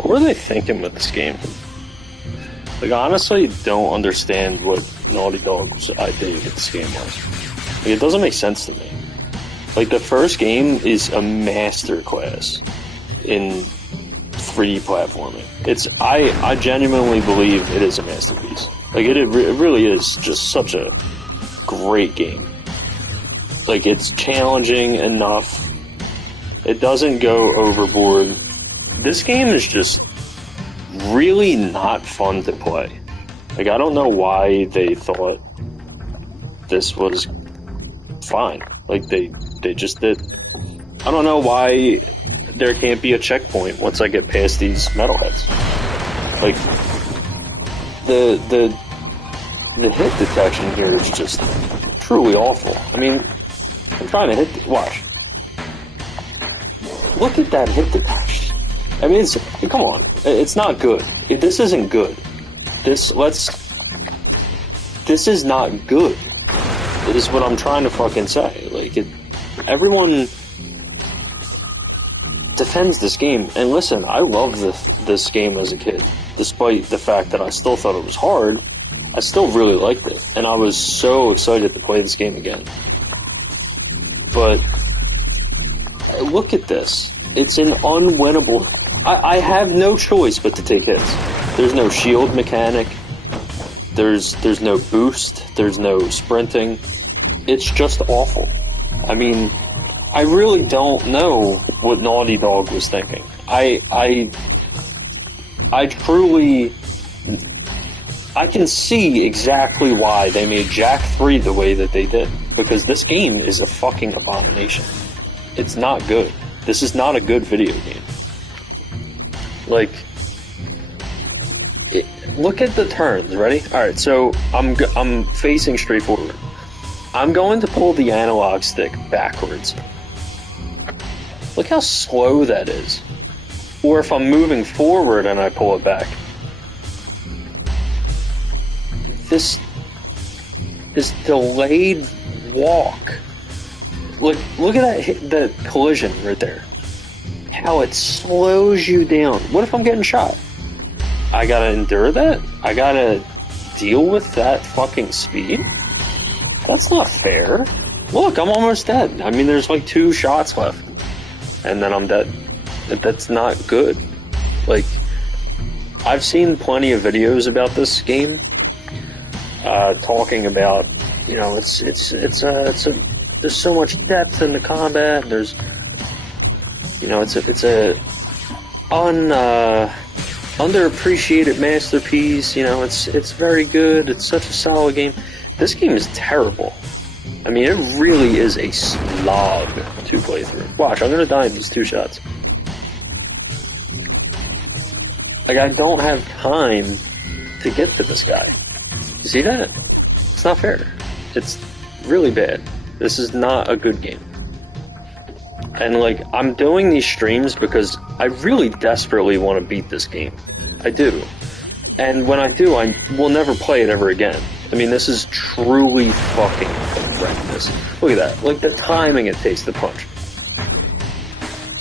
What were they thinking with this game? Like, honestly, don't understand what Naughty Dog's idea with this game was. Like, it doesn't make sense to me. Like, the first game is a masterclass in 3D platforming. I genuinely believe it is a masterpiece. Like, it really is just such a great game. Like, it's challenging enough. It doesn't go overboard. This game is just really not fun to play. Like, I don't know why they thought this was fine. Like, they just did. I don't know why there can't be a checkpoint once I get past these metalheads. Like, the hit detection here is just truly awful. I mean, I'm trying to hit. Watch. Look at that hit detection. I mean, come on. It's not good. This isn't good. This is not good. It is what I'm trying to fucking say. Like, everyone defends this game, and listen, I loved this game as a kid, despite the fact that I still thought it was hard. I still really liked it, and I was so excited to play this game again. But look at this. It's an unwinnable. I have no choice but to take hits. There's no shield mechanic. There's no boost. There's no sprinting. It's just awful. I mean, I really don't know what Naughty Dog was thinking. I truly, I can see exactly why they made Jak 3 the way that they did. Because this game is a fucking abomination. It's not good. This is not a good video game. Like, look at the turns. Ready? All right. So I'm facing straight forward. I'm going to pull the analog stick backwards. Look how slow that is. Or if I'm moving forward and I pull it back. This delayed walk. Look at that collision right there. How it slows you down. What if I'm getting shot? I gotta endure that? I gotta deal with that fucking speed? That's not fair. Look, I'm almost dead. I mean, there's like 2 shots left. And then I'm dead. That's not good. Like, I've seen plenty of videos about this game. Talking about, you know, there's so much depth in the combat. There's, you know, it's a underappreciated masterpiece. You know, it's very good. It's such a solid game. This game is terrible. I mean, it really is a slog to play through. Watch, I'm gonna die in these 2 shots. Like, I don't have time to get to this guy. You see that? It's not fair. It's really bad. This is not a good game. And, like, I'm doing these streams because I really desperately want to beat this game. I do. And when I do, I will never play it ever again. I mean, this is truly fucking horrendous. Look at that. Like, the timing it takes to punch.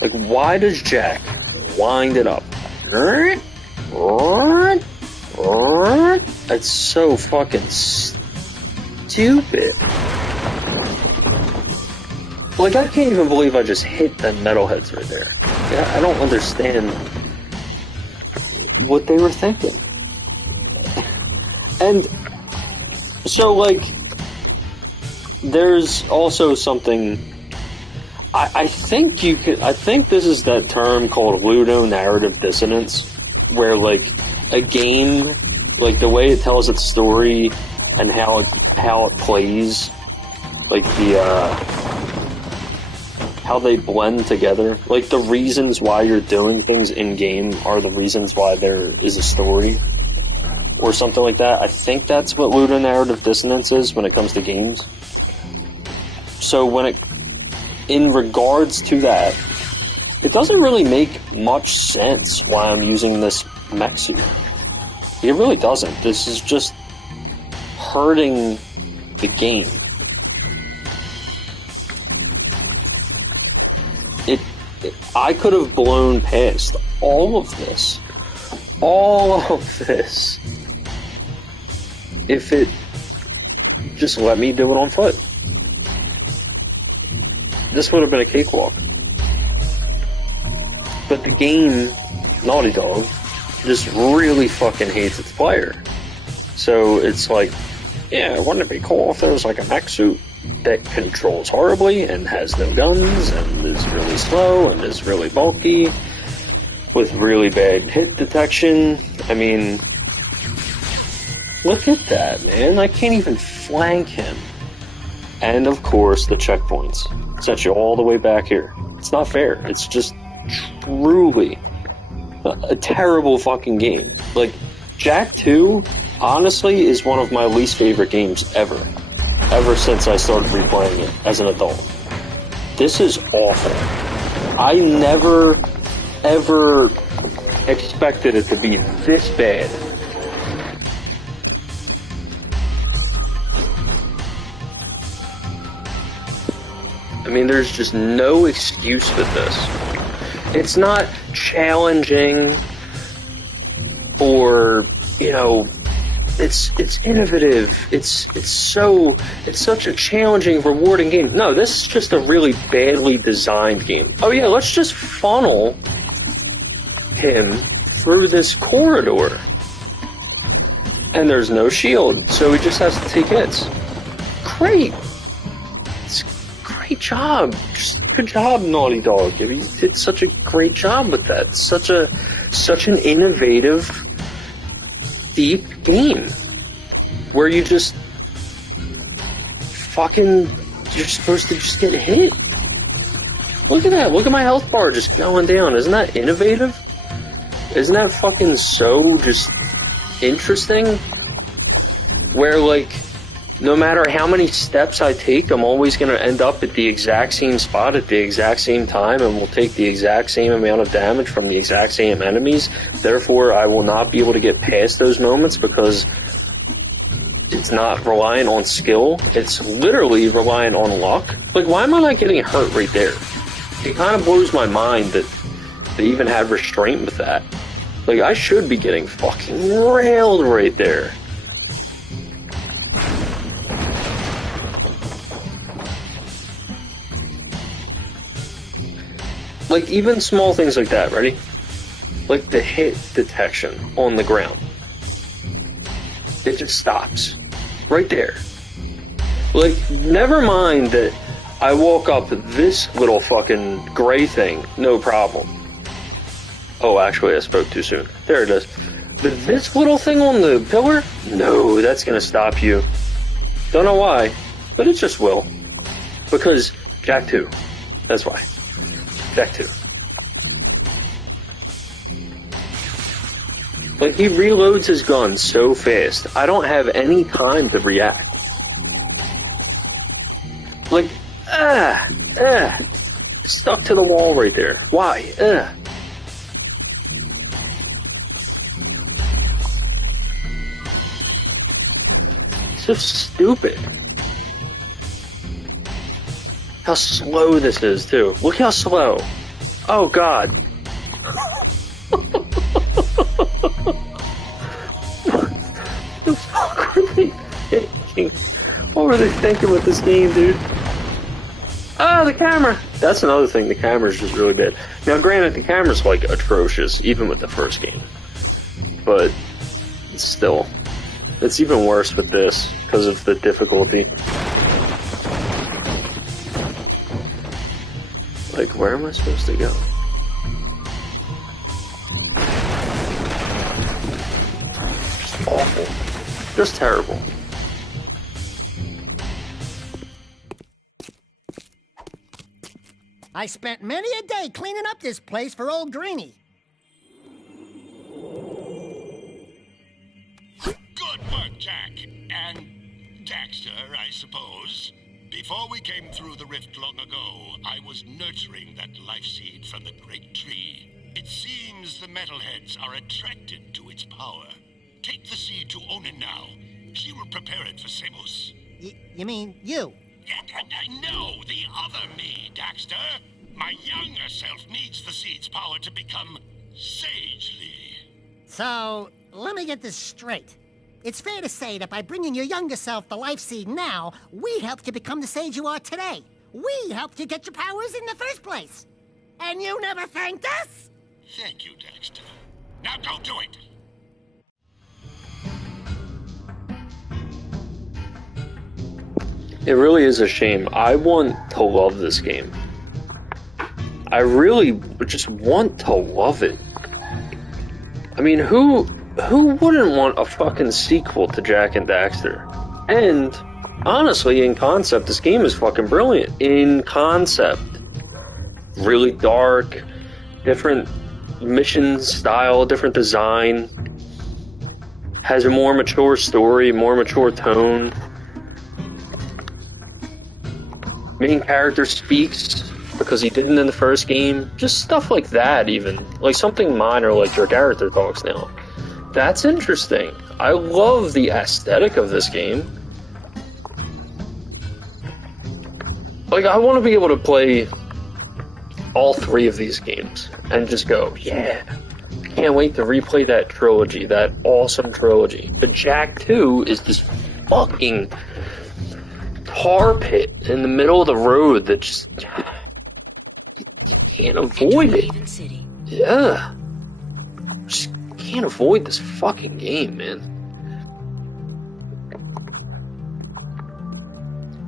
Like, why does Jak wind it up? It's so fucking stupid. Like, I can't even believe I just hit the metalheads right there. Yeah, I don't understand what they were thinking. And so, like, there's also something. I think you could. I think this is that term called ludonarrative dissonance, where, like, a game, like, the way it tells its story and how it plays, like, how they blend together. Like, the reasons why you're doing things in game are the reasons why there is a story, or something like that. I think that's what ludonarrative dissonance is when it comes to games. So in regards to that, it doesn't really make much sense why I'm using this mech suit. It really doesn't. This is just hurting the game. I could have blown past all of this all of this if it just let me do it on foot. This would have been a cakewalk. But the game, Naughty Dog, just really fucking hates its player. So it's like, yeah, wouldn't it be cool if there was like a mech suit that controls horribly and has no guns and is really slow and is really bulky with really bad hit detection? I mean, look at that, man. I can't even flank him. And of course, the checkpoints set you all the way back here. It's not fair. It's just truly a terrible fucking game. Like, Jak 2, honestly, is one of my least favorite games ever since I started replaying it as an adult. This is awful. I never, ever expected it to be this bad. I mean, there's just no excuse with this. It's not challenging or, you know, it's innovative. It's such a challenging, rewarding game. No, this is just a really badly designed game. Oh yeah, let's just funnel him through this corridor. And there's no shield, so he just has to take hits. Great. Great job. Just good job, Naughty Dog. You did such a great job with that. Such an innovative, deep game where you just you're supposed to just get hit. Look at that. Look at my health bar just going down. Isn't that innovative? Isn't that fucking so just interesting? Where, like, no matter how many steps I take, I'm always going to end up at the exact same spot at the exact same time and will take the exact same amount of damage from the exact same enemies. Therefore, I will not be able to get past those moments because it's not relying on skill. It's literally relying on luck. Like, why am I not getting hurt right there? It kind of blows my mind that they even had restraint with that. Like, I should be getting fucking railed right there. Like, even small things like that, ready? Like the hit detection on the ground. It just stops. Right there. Like, never mind that I woke up this little fucking gray thing, no problem. Oh, actually, I spoke too soon. There it is. But this little thing on the pillar? No, that's gonna stop you. Don't know why, but it just will. Because Jak 2. That's why. Jak 2. Like, he reloads his gun so fast, I don't have any time to react. Like, stuck to the wall right there. Why? So stupid. How slow this is, too. Look how slow. Oh, God. The fuck were they thinking? What were they thinking with this game, dude? Ah, the camera! That's another thing, the camera's just really bad. Now, granted, the camera's, like, atrocious, even with the first game. But, still. It's even worse with this, because of the difficulty. Like, where am I supposed to go? Just awful. Just terrible. I spent many a day cleaning up this place for old Greenie. Good work, Jak. And Daxter, I suppose. Before we came through the rift long ago, I was nurturing that life seed from the great tree. It seems the metalheads are attracted to its power. Take the seed to Onin now. She will prepare it for Seamus. You mean you? No, the other me, Daxter. My younger self needs the seed's power to become sagely. So, let me get this straight. It's fair to say that by bringing your younger self the life seed now, we helped you become the sage you are today. We helped you get your powers in the first place. And you never thanked us? Thank you, Dexter. Now don't do it! It really is a shame. I want to love this game. I really just want to love it. I mean, who wouldn't want a fucking sequel to Jak and Daxter? And honestly, in concept, this game is fucking brilliant. In concept. Really dark, different mission style, different design. Has a more mature story, more mature tone. Main character speaks because he didn't in the first game. Just stuff like that, even. Like something minor like your character talks now. That's interesting. I love the aesthetic of this game. Like, I want to be able to play all 3 of these games and just go, yeah. Can't wait to replay that trilogy, that awesome trilogy. But Jak 2 is this fucking tar pit in the middle of the road that just you can't avoid it. Yeah, just can't avoid this fucking game, man.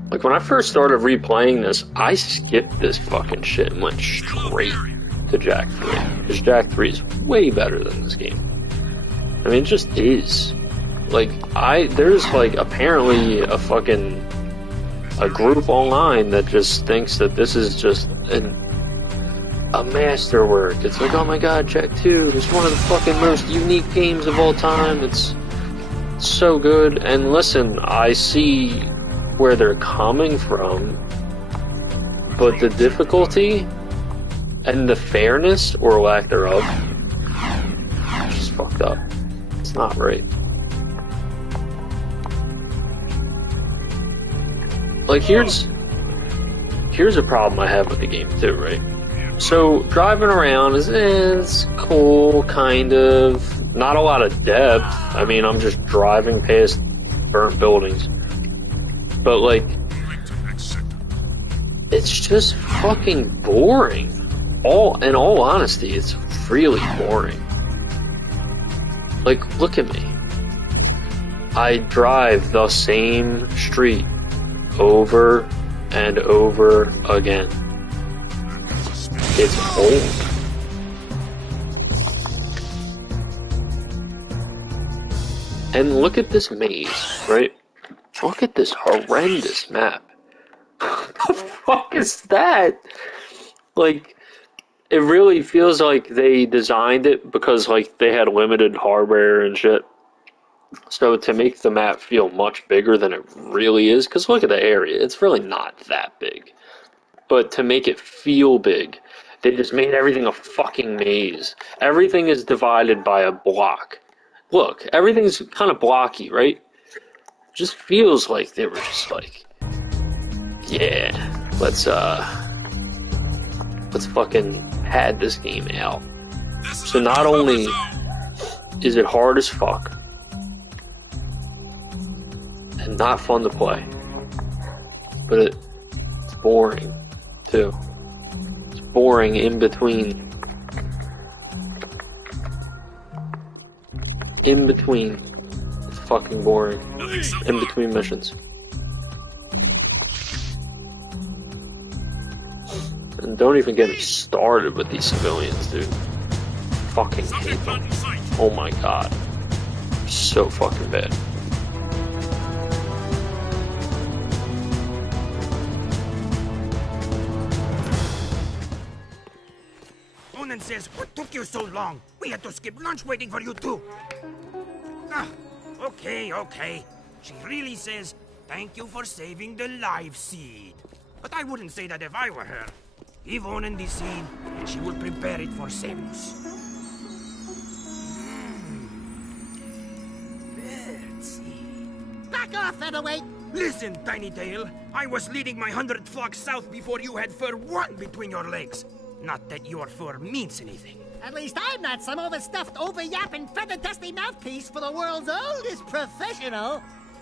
Like when I first started replaying this, I skipped this fucking shit and went straight to Jak 3 because Jak 3 is way better than this game. I mean, it just is. Like there's like apparently a group online that just thinks that this is just a masterwork. It's like, oh my god, Jak 2 is one of the fucking most unique games of all time. It's so good. And listen, I see where they're coming from, but the difficulty and the fairness, or lack thereof, is just fucked up. It's not right. Like, here's a problem I have with the game too, right? So driving around is cool, kind of. Not a lot of depth. I mean, I'm just driving past burnt buildings. But like, it's just fucking boring. In all honesty, it's really boring. Like, look at me. I drive the same street over and over again. It's old. And look at this maze, right? Look at this horrendous map. What the fuck is that? Like, it really feels like they designed it because, like, they had limited hardware and shit. So to make the map feel much bigger than it really is, because look at the area, it's really not that big. But to make it feel big, they just made everything a fucking maze. Everything is divided by a block. Look, everything's kind of blocky, right? It just feels like they were just like, yeah, let's fucking pad this game out. So not only is it hard as fuck, and not fun to play, but it's boring too. It's boring in between. It's fucking boring. In between missions. And don't even get me started with these civilians, dude. Fucking hate them. Oh my god. So fucking bad. Onan says, what took you so long? We had to skip lunch waiting for you too. Ah, okay. She really says, thank you for saving the life seed. But I wouldn't say that if I were her. Give Onan the seed, and she will prepare it for Seamus. Birdseed. Back off, featherweight! Listen, Tiny Tail. I was leading my 100 flocks south before you had fur one between your legs. Not that your fur means anything. At least I'm not some overstuffed, over-yapping, feather-dusty mouthpiece for the world's oldest professional.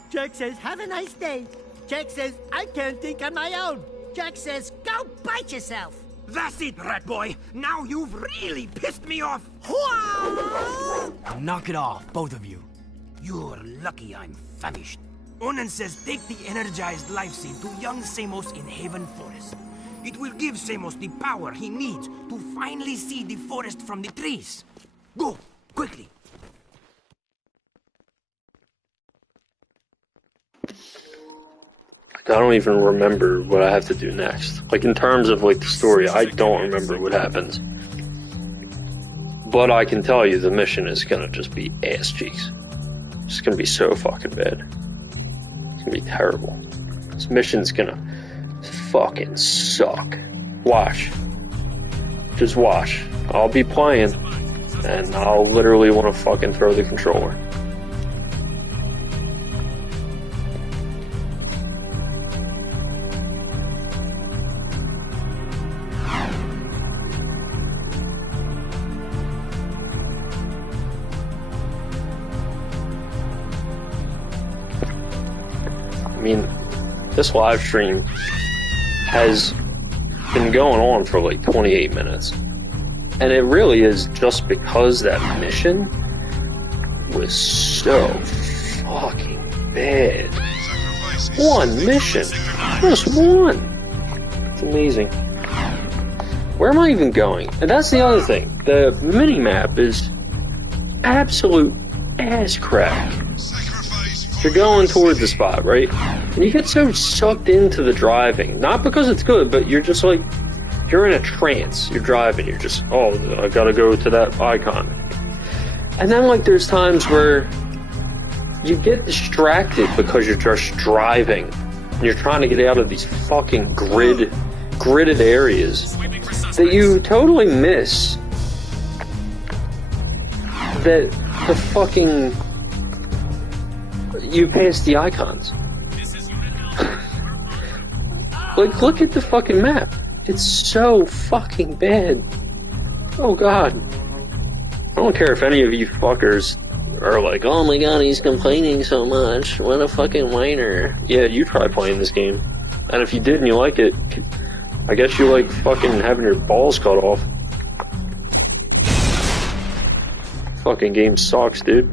Jack says, have a nice day. Jack says, I can't think on my own. Jack says, go bite yourself. That's it, rat boy. Now you've really pissed me off. Knock it off, both of you. You're lucky I'm famished. Onan says take the energized life seed to young Samos in Haven Forest. It will give Samos the power he needs to finally see the forest from the trees. Go, quickly. I don't even remember what I have to do next. Like, in terms of, like, the story, I don't remember what happens. But I can tell you the mission is gonna just be ass cheeks. It's gonna be so fucking bad. It's gonna be terrible. This mission's gonna fucking suck. Watch. Just watch. I'll be playing, and I'll literally want to fucking throw the controller. I mean, this live stream has been going on for like 28 minutes. And it really is just because that mission was so fucking bad. One mission. Just one. It's amazing. Where am I even going? And that's the other thing. The mini-map is absolute ass crack. You're going toward the spot, right? And you get so sucked into the driving. Not because it's good, but you're just like, you're in a trance. You're driving, you're just, oh, I gotta go to that icon. And then, like, there's times where you get distracted because you're just driving. And you're trying to get out of these fucking gridded areas that you totally miss. That the fucking... you pass the icons. Like, look at the fucking map. It's so fucking bad. Oh god. I don't care if any of you fuckers are like, oh my god, he's complaining so much. What a fucking whiner. Yeah, you try playing this game. And if you did and you like it, I guess you like fucking having your balls cut off. Fucking game sucks, dude.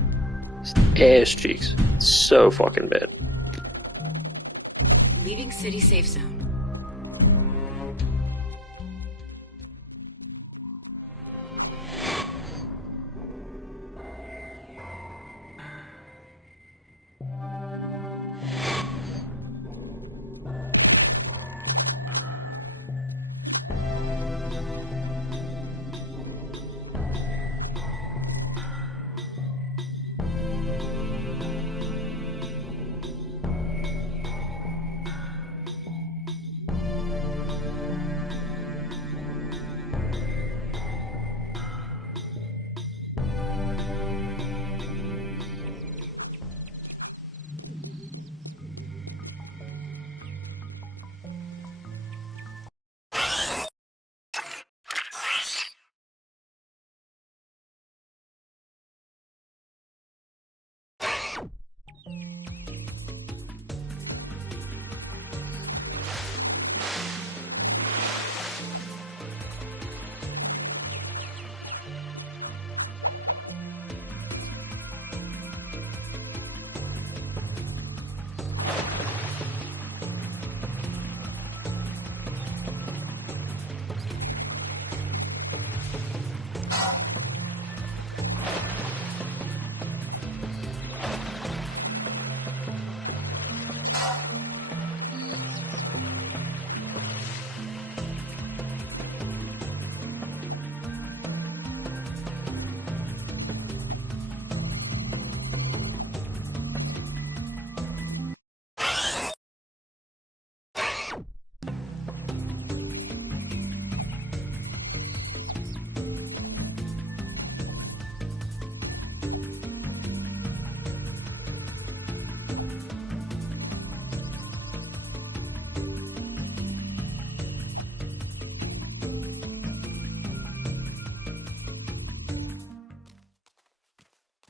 It's ass cheeks. It's so fucking bad. Leaving city safe zone.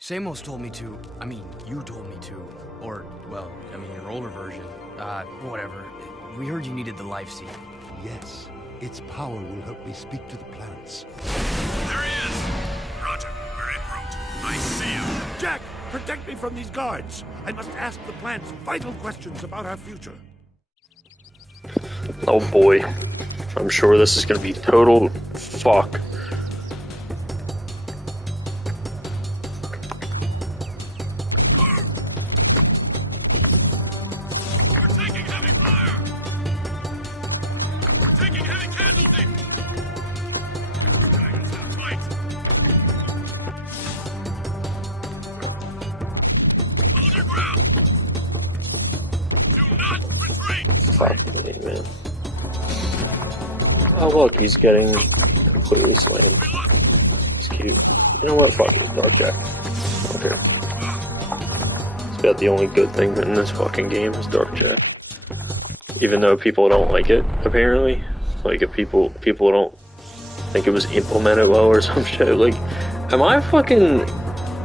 Samos told me to. I mean, you told me to. Or, well, I mean, your older version. Whatever. We heard you needed the life seed. Yes. Its power will help me speak to the plants. There he is! Roger, we're en route. I see him. Jack, protect me from these guards. I must ask the plants vital questions about our future. Oh boy. I'm sure this is gonna be total fuck. We're taking heavy fire! We're taking heavy casualties! Dragons in flight! Hold your ground! Do not retreat! Fuck me, man. Oh look, he's getting completely slammed. It's cute. You know what? Fuck it, Dark Jack. Okay. It's about the only good thing in this fucking game is Dark Jack. Even though people don't like it, apparently. Like if people don't think it was implemented well or some shit. Like, am I fucking...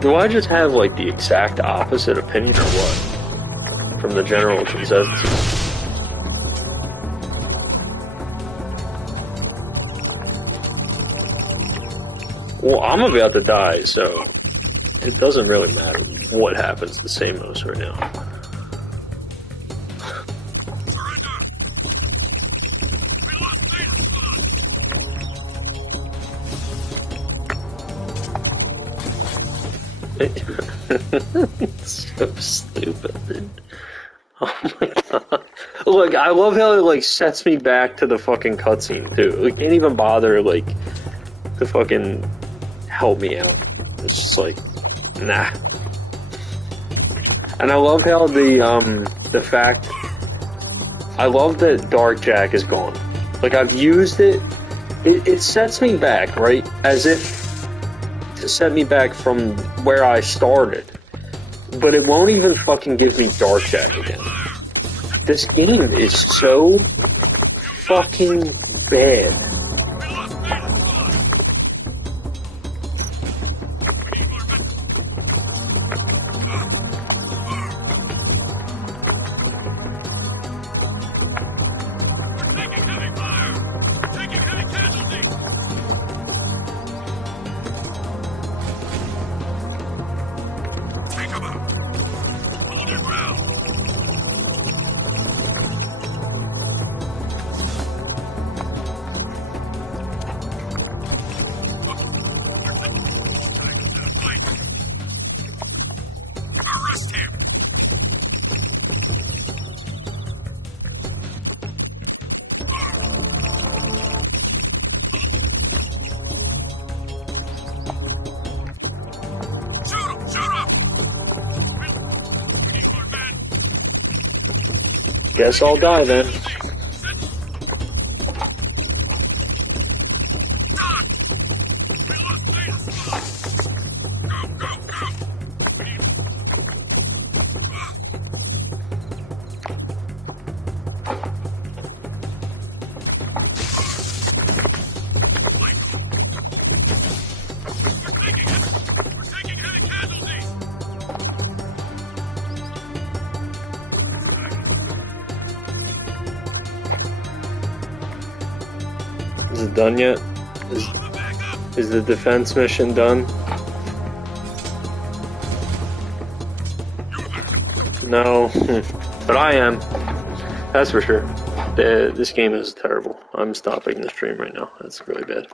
Do I just have like the exact opposite opinion or what? From the general consensus. Well, I'm about to die, so it doesn't really matter what happens to Samos right now. Surrender! We lost So stupid. Oh my god. Look, I love how it like sets me back to the fucking cutscene too. Like, can't even bother like to fucking help me out. It's just like, nah. And I love how the fact, I love that Dark Jack is gone. Like, I've used it, it sets me back, right? As if to set me back from where I started. But it won't even fucking give me Dark Jack again. This game is so fucking bad. Guess I'll die then. Is it done yet? Is the defense mission done? No, but I am. That's for sure. This game is terrible. I'm stopping the stream right now. That's really bad.